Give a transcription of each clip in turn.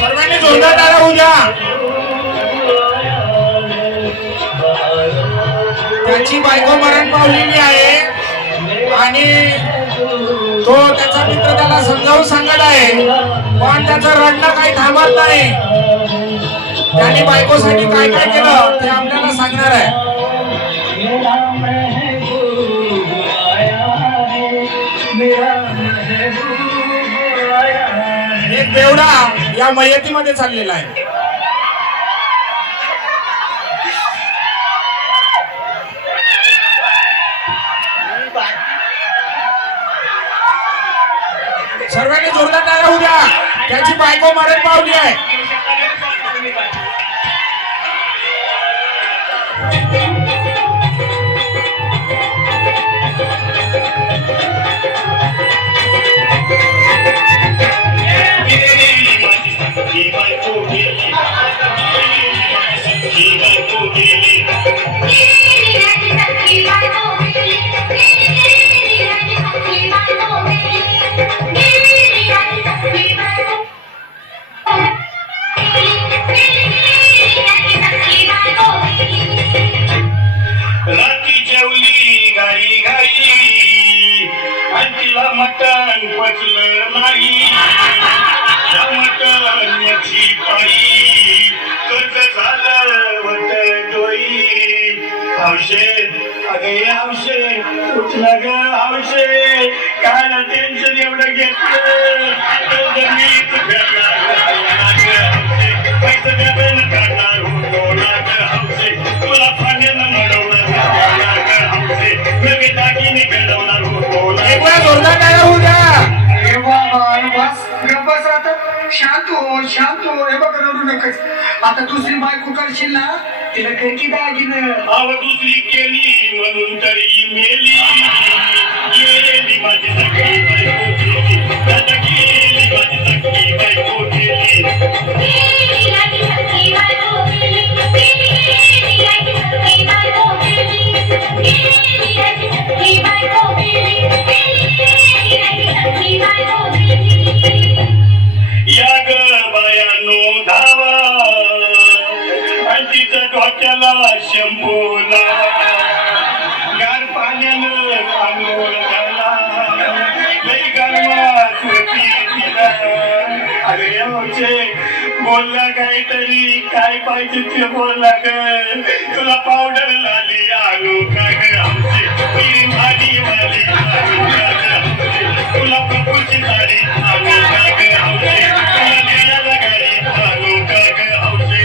सर्वांनी जोरदार टाळ्या होऊ द्या. त्याची बायको मरण पावलेली आहे आणि तो त्याचा मित्र त्याला समजावून सांगत आहे, पण त्याचं रडणं काही थांबत नाही. त्याने बायकोसाठी काय काय केलं ते आपल्याला सांगणार आहे. एक बेवडा या मयतीमध्ये चाललेला आहे. सर्वांनी जोरदार टाळ्या होऊ द्या. त्याची बायको मरण पावली आहे. मटण पचलं नाही, मटण्याची पायी कर्ज झालं होत डोई. औषध अगे औषध उठलं ग औषध, काय टेन्शन एवढं घेतलं पैसे द्यायला काढणार होतो ना ग औषध, तुला पाण्यानं मडवणार औषध, नवे दागिने घडवणार होतो ना. जोरदार टाळ्या होऊ द्या. बस आता शांत हो शांत हो. हे बघ रडू नकोस. आता दुसरी बायको करशील ना, तिला काही की दागिनं अव दुसरी केली म्हणून तर ही मेली गेली माझी सगळी बायको गेली, आता गेली माझी सगळी बायको गेली. या ग बायानो धावा आणि तिचं डोक्याला शंभू लावा, गार पाण्यानं आंघोळ घाला, लई गरमात होती तिला. अरे आमचे बोलला काहीतरी, काय पाहिजे ते बोलला ग, तुला पावडर लाली आणू का ग आमचे, भाजी वाली आणू का ग आमचे, तुला प्रभूची साडी आणू का ग आमचे, तुला देण्याला गाडी आणू का ग आमचे.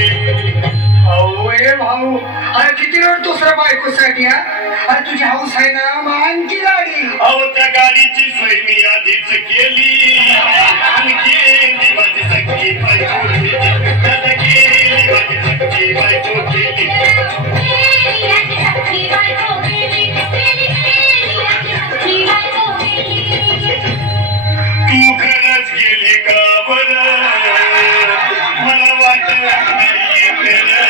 भाऊ ए भाऊ, अरे किती वेळ दुसऱ्या बायकोसाठी हा? अरे तुझी हाऊस आहे ना, मग आणखी गाडी. अहो त्या गाडीची सोय मी आधीच केली आणि गेली माझी सगळी बायको गेली, आता गेली माझी सगळी बायको गेली. तू खरंच गेली का बरं, मला वाटत नाही खरं,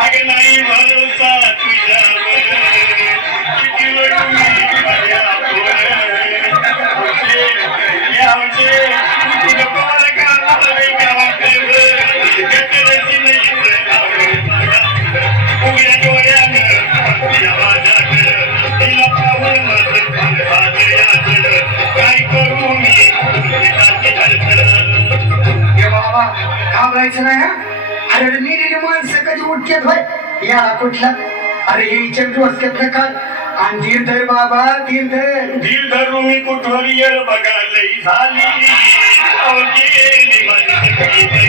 अगं नाही भरोसा तुझ्यावर, किती वेळ मी माझ्या यावचे तुझं पाल काढावे गावाकडे, गटरची नाही उघड्या डोळ्यानं माझ्याकडं, तिला पाहून माझं भाग याकडं, काय करू मी हे बाबा घाबरायचं नाही हा. अरे मेलेली माणसं कधी उठतात भाई याला कुठला. अरे हे इच्छा डोसक्यातलं काढ आणि धीर धर बाबा, धीर धर. धीर धरू मी कुठवर येळ बघायला झाली, गेली माझी